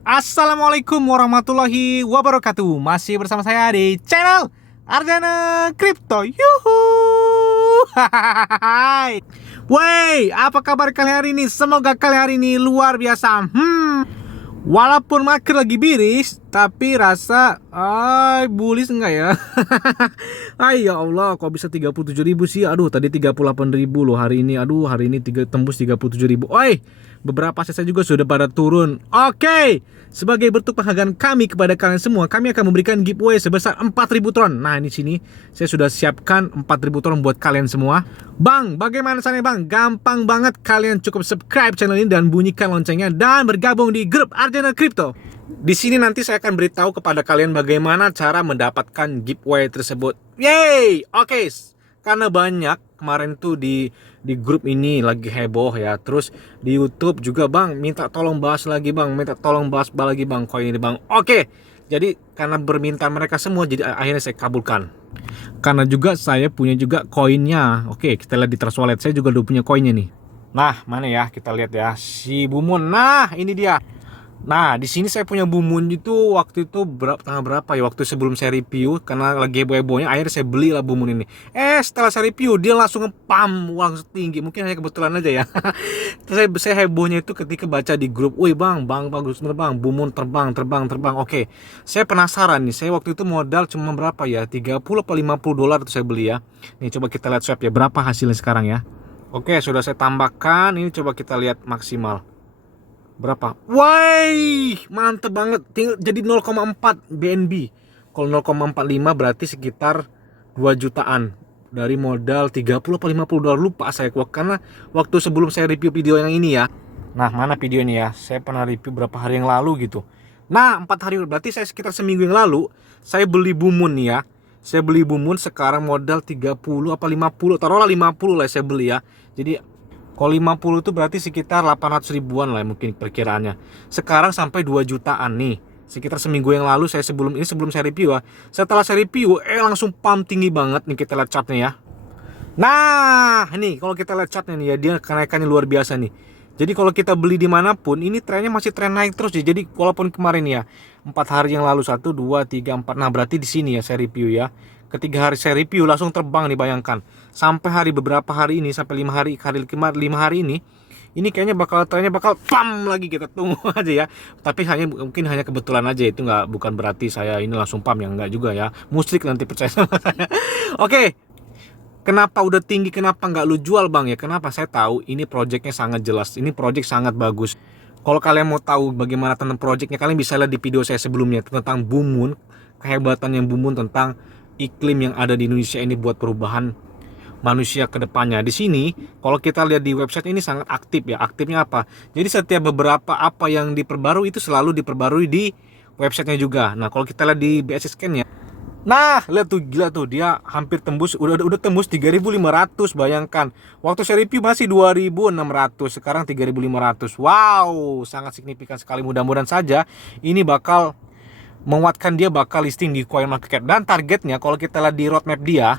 Assalamualaikum warahmatullahi wabarakatuh. Masih bersama saya di channel Arjana Crypto. Yuhu. Hai. Wey, apa kabar kalian hari ini? Semoga kalian hari ini luar biasa. Walaupun market lagi miris, tapi rasa bullish enggak ya? Ya Allah, kok bisa 37.000 sih? Aduh, tadi 38.000 loh hari ini. Aduh, hari ini tembus 37.000. Beberapa aset saya juga sudah pada turun. Oke, sebagai bentuk penghargaan kami kepada kalian semua, kami akan memberikan giveaway sebesar 4.000 tron. Nah, di sini saya sudah siapkan 4.000 tron buat kalian semua. Bang, bagaimana caranya bang? Gampang banget, kalian cukup subscribe channel ini dan bunyikan loncengnya dan bergabung di grup Arjana Crypto. Di sini nanti saya akan beritahu kepada kalian bagaimana cara mendapatkan giveaway tersebut. Yeay, oke. Karena banyak kemarin tuh di grup ini lagi heboh ya. Terus di YouTube juga bang, minta tolong bahas lagi bang, minta tolong bahas lagi bang koin ini bang. Oke. Jadi karena permintaan mereka semua, jadi akhirnya saya kabulkan. Karena juga saya punya juga koinnya. Oke, kita lihat di Trust Wallet. Saya juga udah punya koinnya nih. Nah, mana ya? Kita lihat ya. Si Bumun. Nah, ini dia. Nah, di sini saya punya Bumun itu waktu itu tanggal berapa ya? Waktu sebelum saya review, karena lagi heboh-hebohnya, akhirnya saya beli lah Bumun ini. Setelah saya review, dia langsung ngepam uang tinggi. Mungkin hanya kebetulan aja ya. saya hebohnya itu ketika baca di grup, "Wih bang, bagus bener bang, Bumun terbang. Oke, saya penasaran nih. Saya waktu itu modal cuma berapa ya? 30 atau 50 dolar itu saya beli ya. Nih coba kita lihat swap ya, berapa hasilnya sekarang ya. Oke, sudah saya tambahkan. Ini coba kita lihat maksimal. Berapa? Wih, mantep banget. Jadi 0,4 BNB. Kalau 0,45 berarti sekitar 2 jutaan. Dari modal 30 atau 50 dolar, lupa saya. Karena waktu sebelum saya review video yang ini ya. Nah, mana videonya ya? Saya pernah review berapa hari yang lalu gitu. Nah, 4 hari berarti saya sekitar seminggu yang lalu saya beli Bumun nih ya. Saya beli Bumun sekarang modal 30 apa 50, taruhlah 50 lah saya beli ya. Jadi kalau 50 itu berarti sekitar 800 ribuan lah mungkin perkiraannya. Sekarang sampai 2 jutaan nih. Sekitar seminggu yang lalu sebelum saya review ya. Setelah saya review langsung pump tinggi banget nih, kita lihat chartnya ya. Nah, nih kalau kita lihat chartnya nih ya, dia kenaikannya luar biasa nih. Jadi kalau kita beli dimanapun, ini trennya masih tren naik terus ya. Jadi walaupun kemarin ya 4 hari yang lalu 1, 2, 3, 4. Nah berarti di sini ya saya review ya. Ketiga hari saya review langsung terbang nih, bayangkan. Sampai beberapa hari ini, sampai 5 hari ini kayaknya trennya bakal pam lagi, kita tunggu aja ya. Tapi mungkin hanya kebetulan aja, itu bukan berarti saya ini langsung pam ya, enggak juga ya. Musyrik nanti percaya sama saya. Oke. Kenapa udah tinggi, kenapa nggak lu jual bang ya? Kenapa? Saya tahu ini projectnya sangat jelas, ini project sangat bagus. Kalau kalian mau tahu bagaimana tentang projectnya, kalian bisa lihat di video saya sebelumnya tentang Bumun, kehebatan yang Bumun tentang iklim yang ada di Indonesia ini buat perubahan manusia ke depannya. Di sini kalau kita lihat di website ini sangat aktif ya. Aktifnya apa? Jadi setiap beberapa apa yang diperbarui itu selalu diperbarui di websitenya juga. Nah, kalau kita lihat di BSC Scan ya. Nah, lihat tuh, gila tuh, dia hampir tembus, udah tembus 3.500, bayangkan. Waktu saya review masih 2.600, sekarang 3.500. Wow, sangat signifikan sekali. Mudah-mudahan saja ini bakal menguatkan dia bakal listing di CoinMarketCap. Dan targetnya kalau kita lihat di roadmap dia,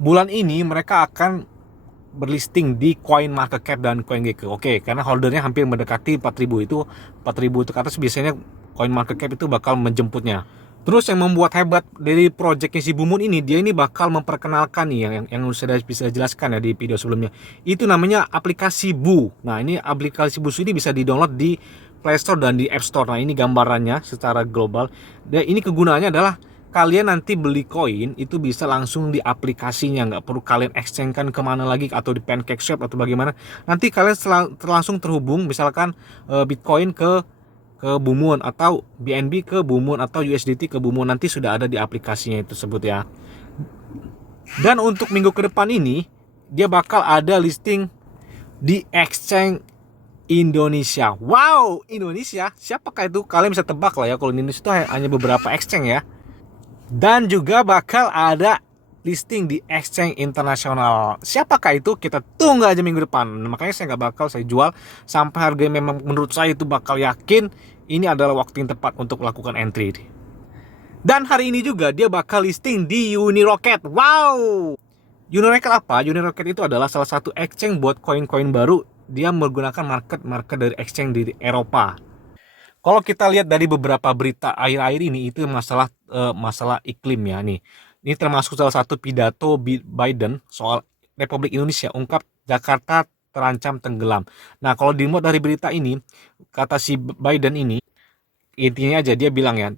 bulan ini mereka akan berlisting di CoinMarketCap dan CoinGecko. Oke, karena holdernya hampir mendekati 4.000 itu. 4.000 itu ke atas biasanya CoinMarketCap itu bakal menjemputnya. Terus yang membuat hebat dari projectnya si Bumun ini, dia ini bakal memperkenalkan nih yang sudah bisa jelaskan ya di video sebelumnya. Itu namanya aplikasi Bu. Nah, ini aplikasi Bu ini bisa di-download di Play Store dan di App Store. Nah, ini gambarannya secara global. Dan ini kegunaannya adalah kalian nanti beli koin itu bisa langsung di aplikasinya, nggak perlu kalian exchange-kan kemana lagi atau di PancakeSwap atau bagaimana. Nanti kalian langsung terhubung, misalkan Bitcoin ke Bumun atau BNB ke Bumun atau USDT ke Bumun, nanti sudah ada di aplikasinya itu tersebut ya. Dan untuk minggu ke depan ini dia bakal ada listing di exchange Indonesia. Wow, Indonesia, siapakah itu? Kalian bisa tebak lah ya, kalau di Indonesia itu hanya beberapa exchange ya. Dan juga bakal ada listing di exchange internasional. Siapakah itu? Kita tunggu aja minggu depan. Makanya saya nggak bakal saya jual sampai harganya memang menurut saya itu bakal yakin ini adalah waktu yang tepat untuk melakukan entry. Dan hari ini juga dia bakal listing di Unirocket. Wow, Unirocket apa? Unirocket itu adalah salah satu exchange buat koin-koin baru. Dia menggunakan market dari exchange di Eropa. Kalau kita lihat dari beberapa berita akhir-akhir ini itu masalah iklim ya nih. Ini termasuk salah satu pidato Biden soal Republik Indonesia, ungkap Jakarta terancam tenggelam. Nah, kalau dimuat dari berita ini, kata si Biden ini, intinya aja dia bilang ya,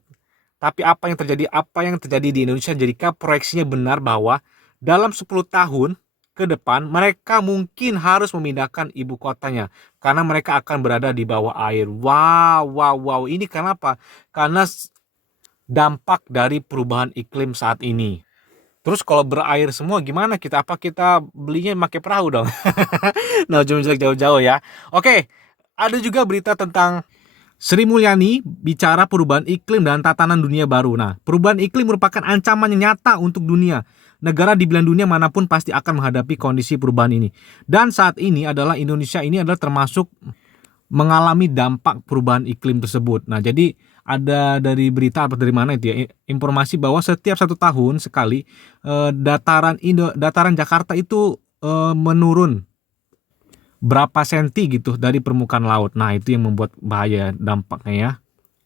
tapi apa yang terjadi di Indonesia jika proyeksinya benar bahwa dalam 10 tahun ke depan mereka mungkin harus memindahkan ibu kotanya karena mereka akan berada di bawah air. Wow, wow, wow. Ini kenapa? Karena dampak dari perubahan iklim saat ini. Terus kalau berair semua gimana kita? Apa kita belinya pakai perahu dong? Nah, jauh-jauh ya. Oke, ada juga berita tentang Sri Mulyani bicara perubahan iklim dan tatanan dunia baru. Nah, perubahan iklim merupakan ancaman yang nyata untuk dunia. Negara di belahan dunia manapun pasti akan menghadapi kondisi perubahan ini. Dan saat ini adalah Indonesia ini adalah termasuk mengalami dampak perubahan iklim tersebut. Nah, jadi ada dari berita atau dari mana itu ya, informasi bahwa setiap 1 tahun sekali dataran Jakarta itu menurun berapa senti gitu dari permukaan laut. Nah, itu yang membuat bahaya dampaknya ya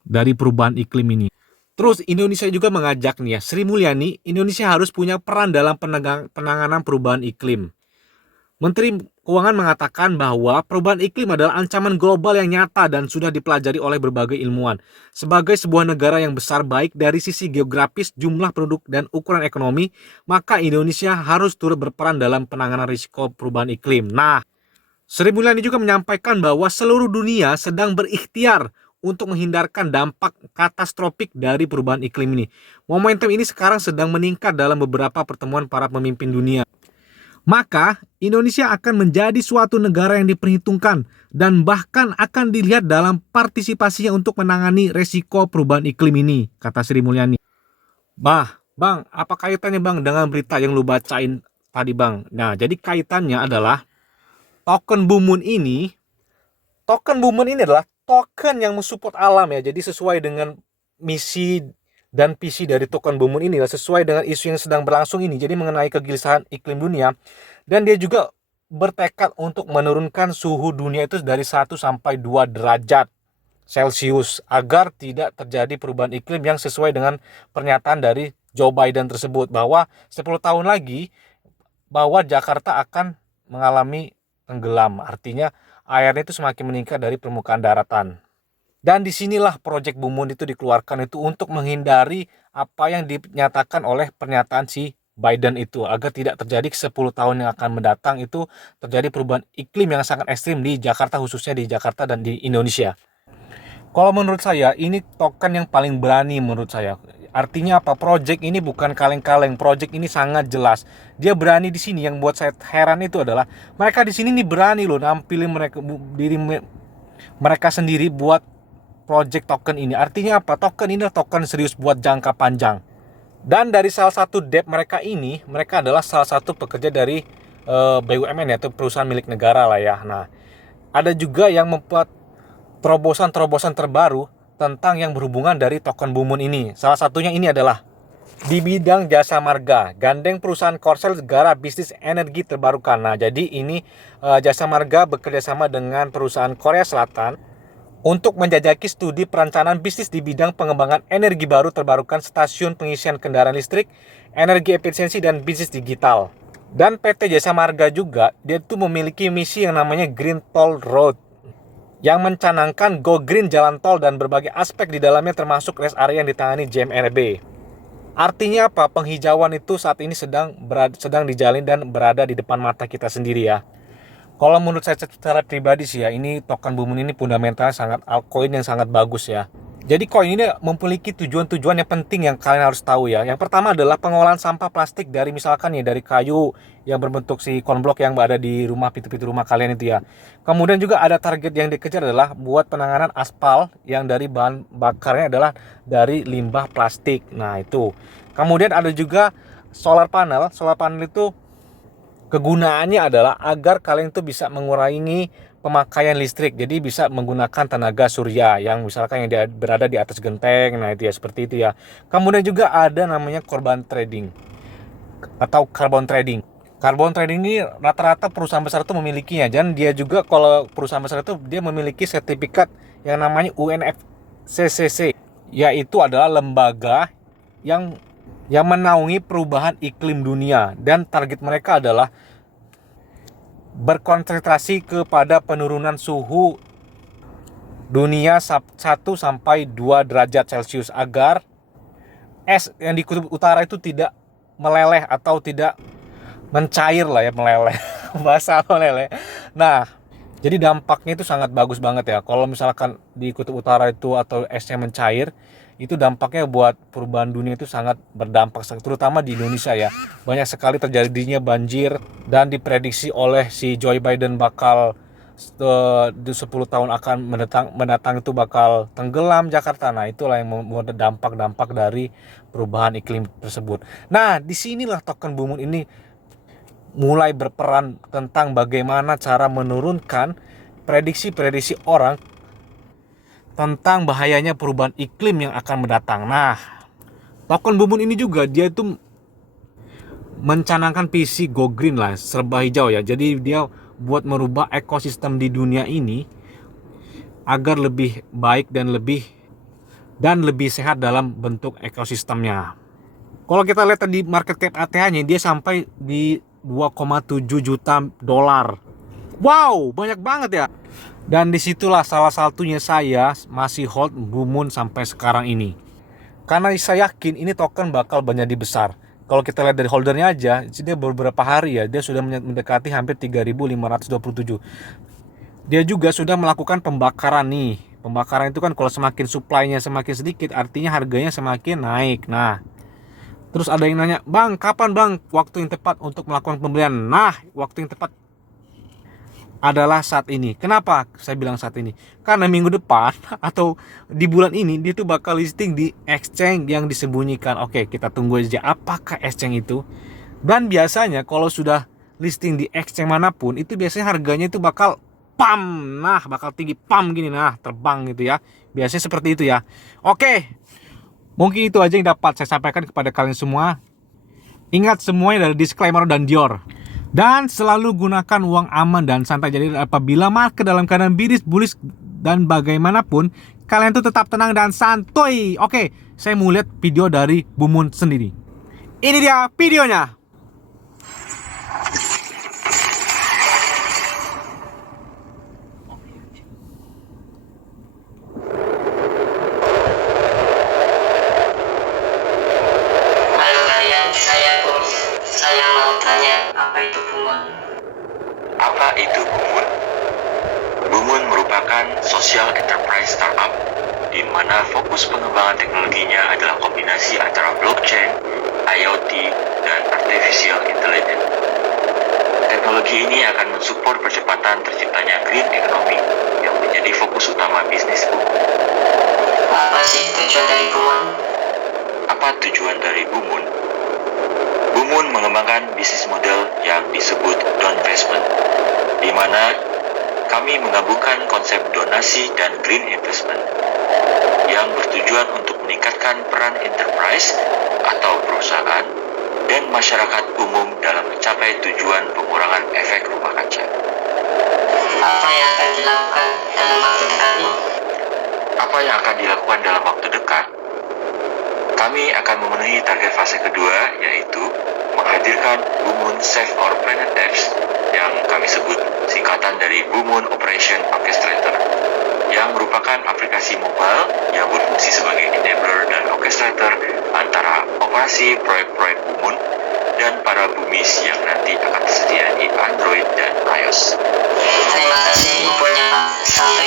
dari perubahan iklim ini. Terus Indonesia juga mengajak nih ya, Sri Mulyani, Indonesia harus punya peran dalam penanganan perubahan iklim. Menteri Keuangan mengatakan bahwa perubahan iklim adalah ancaman global yang nyata dan sudah dipelajari oleh berbagai ilmuwan. Sebagai sebuah negara yang besar baik dari sisi geografis, jumlah penduduk, dan ukuran ekonomi, maka Indonesia harus turut berperan dalam penanganan risiko perubahan iklim. Nah, Sri Mulyani juga menyampaikan bahwa seluruh dunia sedang berikhtiar untuk menghindarkan dampak katastrofik dari perubahan iklim ini. Momentum ini sekarang sedang meningkat dalam beberapa pertemuan para pemimpin dunia. Maka Indonesia akan menjadi suatu negara yang diperhitungkan dan bahkan akan dilihat dalam partisipasinya untuk menangani resiko perubahan iklim ini, kata Sri Mulyani. Bang, apa kaitannya bang dengan berita yang lu bacain tadi bang? Nah, jadi kaitannya adalah token Bumun ini adalah token yang mensupport alam ya. Jadi sesuai dengan misi dan visi dari token Bumun ini sesuai dengan isu yang sedang berlangsung ini. Jadi mengenai kegelisahan iklim dunia, dan dia juga bertekad untuk menurunkan suhu dunia itu dari 1 sampai 2 derajat Celcius agar tidak terjadi perubahan iklim yang sesuai dengan pernyataan dari Joe Biden tersebut bahwa 10 tahun lagi bahwa Jakarta akan mengalami tenggelam. Artinya airnya itu semakin meningkat dari permukaan daratan. Dan disinilah proyek Bumun itu dikeluarkan itu untuk menghindari apa yang dinyatakan oleh pernyataan si Biden itu, agar tidak terjadi 10 tahun yang akan mendatang itu terjadi perubahan iklim yang sangat ekstrim di Jakarta, khususnya di Jakarta dan di Indonesia. Kalau menurut saya ini token yang paling berani menurut saya. Artinya apa? Project ini bukan kaleng-kaleng. Project ini sangat jelas. Dia berani di sini. Yang buat saya heran itu adalah mereka di sini nih berani loh nampilin mereka sendiri buat project token ini. Artinya apa? Token ini token serius buat jangka panjang. Dan dari salah satu debt mereka ini, mereka adalah salah satu pekerja dari BUMN yaitu perusahaan milik negara lah ya. Nah, ada juga yang membuat terobosan-terobosan terbaru tentang yang berhubungan dari token Bumun ini. Salah satunya ini adalah di bidang jasa marga, gandeng perusahaan Korsel Negara Bisnis Energi Terbarukan. Nah, jadi ini jasa marga bekerja sama dengan perusahaan Korea Selatan untuk menjajaki studi perencanaan bisnis di bidang pengembangan energi baru terbarukan, stasiun pengisian kendaraan listrik, energi efisiensi, dan bisnis digital. Dan PT Jasa Marga juga, dia itu memiliki misi yang namanya Green Toll Road, yang mencanangkan Go Green jalan tol dan berbagai aspek di dalamnya termasuk rest area yang ditangani JMRB. Artinya apa? Penghijauan itu saat ini sedang dijalin dan berada di depan mata kita sendiri ya. Kalau menurut saya secara pribadi sih ya, ini token Bumun ini fundamentalnya sangat altcoin yang sangat bagus ya. Jadi koin ini memiliki tujuan-tujuan yang penting yang kalian harus tahu ya. Yang pertama adalah pengolahan sampah plastik dari misalkan ya dari kayu yang berbentuk si konblok yang ada di rumah, pintu-pintu rumah kalian itu ya. Kemudian juga ada target yang dikejar adalah buat penanganan aspal yang dari bahan bakarnya adalah dari limbah plastik. Nah itu. Kemudian ada juga solar panel. Solar panel itu kegunaannya adalah agar kalian itu bisa mengurangi pemakaian listrik, jadi bisa menggunakan tenaga surya yang misalkan yang berada di atas genteng. Nah itu ya, seperti itu ya. Kemudian juga ada namanya carbon trading atau carbon trading. Carbon trading ini rata-rata perusahaan besar itu memilikinya, dan dia juga kalau perusahaan besar itu dia memiliki sertifikat yang namanya IPCC, yaitu adalah lembaga yang menaungi perubahan iklim dunia, dan target mereka adalah berkonsentrasi kepada penurunan suhu dunia 1 sampai 2 derajat Celcius agar es yang di kutub utara itu tidak meleleh atau tidak mencair lah ya, meleleh. Bahasa meleleh. Nah, jadi dampaknya itu sangat bagus banget ya. Kalau misalkan di kutub utara itu atau esnya mencair, itu dampaknya buat perubahan dunia itu sangat berdampak, terutama di Indonesia ya. Banyak sekali terjadinya banjir, dan diprediksi oleh si Joe Biden bakal di 10 tahun akan mendatang itu bakal tenggelam Jakarta. Nah, itulah yang membuat dampak-dampak dari perubahan iklim tersebut. Nah, disinilah token Blue Moon ini mulai berperan tentang bagaimana cara menurunkan prediksi-prediksi orang tentang bahayanya perubahan iklim yang akan mendatang. Nah, token Blue Moon ini juga dia itu mencanangkan visi Go Green lah, serba hijau ya. Jadi dia buat merubah ekosistem di dunia ini agar lebih baik dan lebih sehat dalam bentuk ekosistemnya. Kalau kita lihat tadi market cap ATH-nya, dia sampai di 2,7 juta dolar. Wow, banyak banget ya. Dan disitulah salah satunya saya masih hold Blue Moon sampai sekarang ini. Karena saya yakin ini token bakal banyak dibesar. Kalau kita lihat dari holdernya aja, dia beberapa hari ya, dia sudah mendekati hampir 3.527. Dia juga sudah melakukan pembakaran nih. Pembakaran itu kan kalau semakin supply-nya semakin sedikit, artinya harganya semakin naik. Nah, terus ada yang nanya, "Bang, kapan bang waktu yang tepat untuk melakukan pembelian?" Nah, waktu yang tepat adalah saat ini. Kenapa saya bilang saat ini? Karena minggu depan atau di bulan ini dia tuh bakal listing di exchange yang disembunyikan. Oke, kita tunggu aja apakah exchange itu. Dan biasanya kalau sudah listing di exchange manapun, itu biasanya harganya itu bakal pam. Nah, bakal tinggi pam gini, nah terbang gitu ya. Biasanya seperti itu ya. Oke, mungkin itu aja yang dapat saya sampaikan kepada kalian semua. Ingat semuanya dari disclaimer dan Dior. Dan selalu gunakan uang aman dan santai. Jadi apabila market dalam keadaan bullish dan bagaimanapun, kalian tuh tetap tenang dan santuy. Oke, saya mau lihat video dari Blue Moon sendiri. Ini dia videonya. Saya mau tanya, apa itu Blue Moon? Apa itu Blue Moon? Blue Moon merupakan social enterprise startup di mana fokus pengembangan teknologinya adalah kombinasi antara blockchain, IoT, dan artificial intelligence. Teknologi ini akan mensupport percepatan terciptanya green economy yang menjadi fokus utama bisnis Blue Moon. Apa sih tujuan dari Blue Moon? Apa tujuan dari Blue Moon? Blue Moon mengembangkan bisnis model yang disebut Donvestment, di mana kami menggabungkan konsep donasi dan green investment yang bertujuan untuk meningkatkan peran enterprise atau perusahaan dan masyarakat umum dalam mencapai tujuan pengurangan efek rumah kaca. Apa yang akan dilakukan dalam waktu dekat ini? Apa yang akan dilakukan dalam waktu dekat? Kami akan memenuhi target fase kedua, yaitu menghadirkan Blue Moon Save Our Planet Apps yang kami sebut singkatan dari Blue Moon Operation Orchestrator, yang merupakan aplikasi mobile yang berfungsi sebagai enabler dan orchestrator antara operasi proyek-proyek Blue Moon dan para bumis yang nanti akan tersedia di Android dan iOS. Terima kasih infonya, sampai